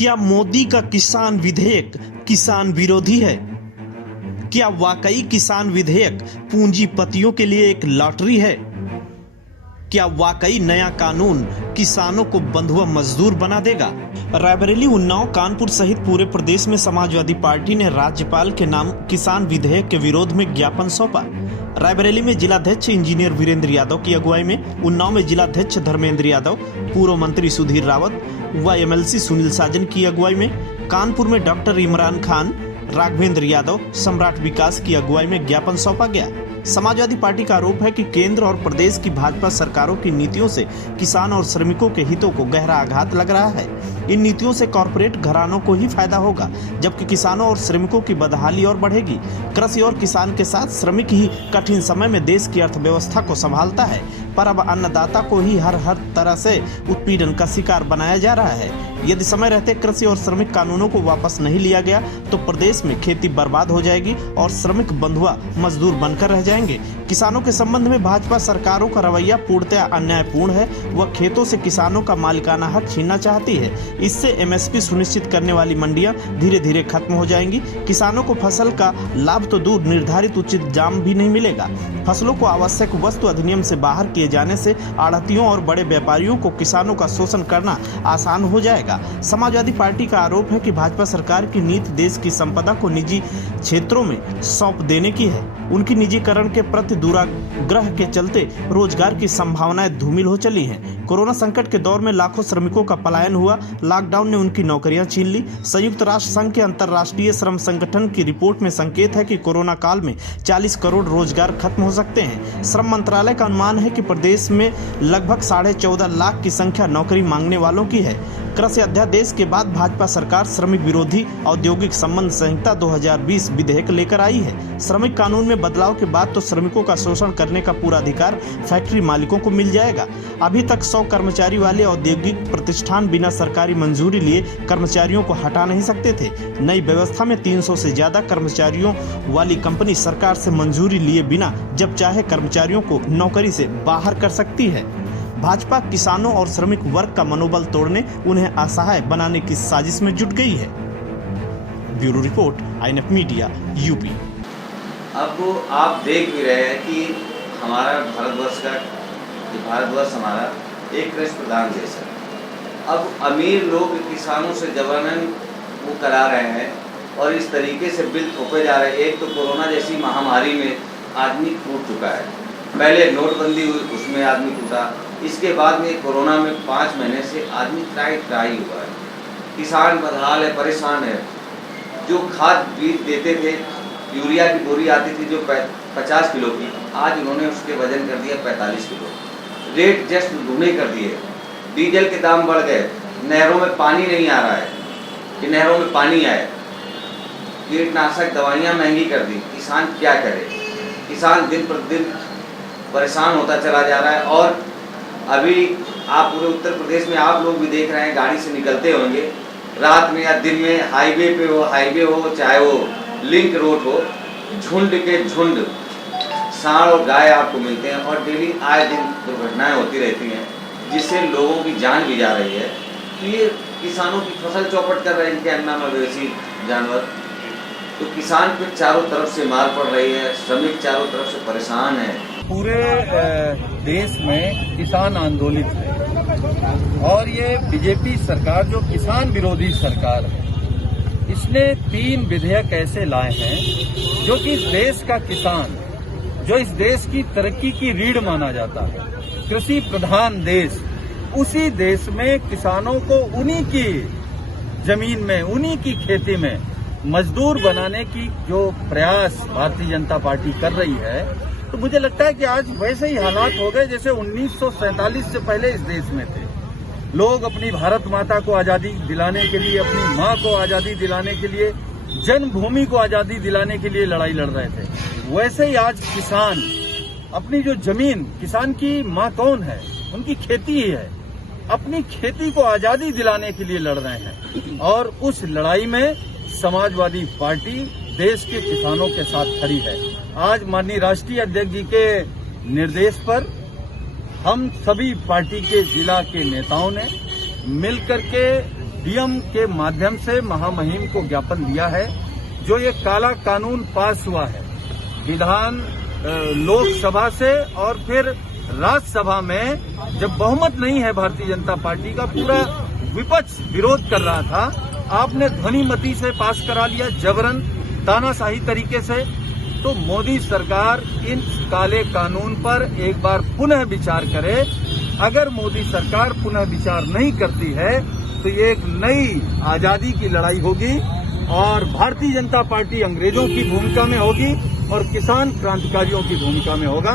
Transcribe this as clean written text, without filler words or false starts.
क्या मोदी का किसान विधेयक किसान विरोधी है? क्या वाकई किसान विधेयक पूंजीपतियों के लिए एक लॉटरी है? क्या वाकई नया कानून किसानों को बंधुआ मजदूर बना देगा? रायबरेली, उन्नाव, कानपुर सहित पूरे प्रदेश में समाजवादी पार्टी ने राज्यपाल के नाम किसान विधेयक के विरोध में ज्ञापन सौंपा। रायबरेली में जिलाध्यक्ष इंजीनियर वीरेंद्र यादव की अगुवाई में, उन्नाव में जिलाध्यक्ष धर्मेंद्र यादव, पूर्व मंत्री सुधीर रावत व एमएलसी सुनील साजन की अगुवाई में, कानपुर में डॉक्टर इमरान खान, राघवेंद्र यादव, सम्राट विकास की अगुवाई में ज्ञापन सौंपा गया। समाजवादी पार्टी का आरोप है कि केंद्र और प्रदेश की भाजपा सरकारों की नीतियों से किसान और श्रमिकों के हितों को गहरा आघात लग रहा है। इन नीतियों से कॉरपोरेट घरानों को ही फायदा होगा, जबकि किसानों और श्रमिकों की बदहाली और बढ़ेगी। कृषि और किसान के साथ श्रमिक ही कठिन समय में देश की अर्थव्यवस्था को संभालता है, पर अब अन्नदाता को ही हर तरह से उत्पीड़न का शिकार बनाया जा रहा है। यदि समय रहते कृषि और श्रमिक कानूनों को वापस नहीं लिया गया तो प्रदेश में खेती बर्बाद हो जाएगी और श्रमिक बंधुआ मजदूर बनकर रह जाएंगे। किसानों के संबंध में भाजपा सरकारों का रवैया पूर्णतः अन्यायपूर्ण है। वह खेतों से किसानों का मालिकाना हक छीनना चाहती है। इससे एमएसपी सुनिश्चित करने वाली मंडियां धीरे धीरे खत्म हो जाएंगी। किसानों को फसल का लाभ तो दूर, निर्धारित उचित दाम भी नहीं मिलेगा। फसलों को आवश्यक वस्तु अधिनियम से बाहर किए जाने से आढ़तियों और बड़े व्यापारियों को किसानों का शोषण करना आसान हो जाएगा। समाजवादी पार्टी का आरोप है कि भाजपा सरकार की नीति देश की संपदा को निजी क्षेत्रों में सौंप देने की है। उनकी निजीकरण के प्रति दुराग्रह के चलते रोजगार की संभावनाएं धूमिल हो चली हैं। कोरोना संकट के दौर में लाखों श्रमिकों का पलायन हुआ। लॉकडाउन ने उनकी नौकरियां छीन ली। संयुक्त राष्ट्र संघ के अंतर्राष्ट्रीय श्रम संगठन की रिपोर्ट में संकेत है कि कोरोना काल में 40 करोड़ रोजगार खत्म हो सकते हैं। श्रम मंत्रालय का अनुमान है कि प्रदेश में लगभग 14.5 लाख की संख्या नौकरी मांगने वालों की है। कृषि अध्यादेश के बाद भाजपा सरकार श्रमिक विरोधी औद्योगिक संबंध संहिता 2020 विधेयक लेकर आई है। श्रमिक कानून में बदलाव के बाद तो श्रमिकों का शोषण करने का पूरा अधिकार फैक्ट्री मालिकों को मिल जाएगा। अभी तक 100 कर्मचारी वाले औद्योगिक प्रतिष्ठान बिना सरकारी मंजूरी लिए कर्मचारियों को हटा नहीं सकते थे। नई व्यवस्था में 300 से ज्यादा कर्मचारियों वाली कंपनी सरकार से मंजूरी लिए बिना जब चाहे कर्मचारियों को नौकरी से बाहर कर सकती है। भाजपा किसानों और श्रमिक वर्ग का मनोबल तोड़ने, उन्हें असहाय बनाने की साजिश में जुट गई है। Bureau report, INF media, UP. अब आप देख भी रहे हैं कि हमारा भारतवर्ष हमारा एक कृषि प्रधान देश है। अब अमीर लोग किसानों से जबरन वो करा रहे हैं और इस तरीके से बिल थोपे जा रहे हैं। एक तो कोरोना जैसी महामारी में आदमी टूट चुका है। पहले नोटबंदी हुई, उसमें आदमी टूटा। इसके बाद में कोरोना में 5 महीने से आदमी ट्राई हुआ है। किसान बदहाल है, परेशान है। जो खाद बीज देते थे, यूरिया की बोरी आती थी जो 50 किलो की, आज उन्होंने उसके वजन कर दिया 45 किलो। रेट जस्ट दुगने कर दिए। डीजल के दाम बढ़ गए। नहरों में पानी नहीं आ रहा है कि नहरों में पानी आए। कीटनाशक दवाइयाँ महंगी कर दी। किसान क्या करे? किसान दिन प्रतिदिन परेशान होता चला जा रहा है। और अभी आप पूरे उत्तर प्रदेश में आप लोग भी देख रहे हैं, गाड़ी से निकलते होंगे रात में या दिन में, हाईवे हो चाहे वो लिंक रोड हो, झुंड के झुंड सांड और गाय आपको मिलते हैं और डेली आए दिन दुर्घटनाएं होती रहती हैं, जिससे लोगों की जान भी जा रही है। तो ये किसानों की फसल चौपट कर रहे हैं इनके अन्ना मवेशी जानवर। तो किसान पे चारों तरफ से मार पड़ रही है, श्रमिक चारों तरफ से परेशान है। पूरे देश में किसान आंदोलित है और ये बीजेपी सरकार जो किसान विरोधी सरकार है, इसने 3 विधेयक ऐसे लाए हैं जो कि इस देश का किसान, जो इस देश की तरक्की की रीढ़ माना जाता है, कृषि प्रधान देश, उसी देश में किसानों को उन्हीं की जमीन में, उन्हीं की खेती में मजदूर बनाने की जो प्रयास भारतीय जनता पार्टी कर रही है, तो मुझे लगता है कि आज वैसे ही हालात हो गए जैसे 1947 से पहले इस देश में थे। लोग अपनी भारत माता को आजादी दिलाने के लिए, अपनी माँ को आजादी दिलाने के लिए, जन्मभूमि को आजादी दिलाने के लिए लड़ाई लड़ रहे थे। वैसे ही आज किसान अपनी जो जमीन, किसान की माँ कौन है? उनकी खेती ही है। अपनी खेती को आजादी दिलाने के लिए लड़ रहे हैं और उस लड़ाई में समाजवादी पार्टी देश के किसानों के साथ खड़ी है। आज माननीय राष्ट्रीय अध्यक्ष जी के निर्देश पर हम सभी पार्टी के जिला के नेताओं ने मिलकर के डीएम के माध्यम से महामहिम को ज्ञापन दिया है। जो ये काला कानून पास हुआ है लोकसभा से और फिर राज्यसभा में, जब बहुमत नहीं है भारतीय जनता पार्टी का, पूरा विपक्ष विरोध कर रहा था, आपने ध्वनिमति से पास करा लिया, जबरन तानाशाही तरीके से। तो मोदी सरकार इन काले कानून पर एक बार पुनः विचार करे। अगर मोदी सरकार पुनः विचार नहीं करती है तो ये एक नई आजादी की लड़ाई होगी और भारतीय जनता पार्टी अंग्रेजों की भूमिका में होगी और किसान क्रांतिकारियों की भूमिका में होगा।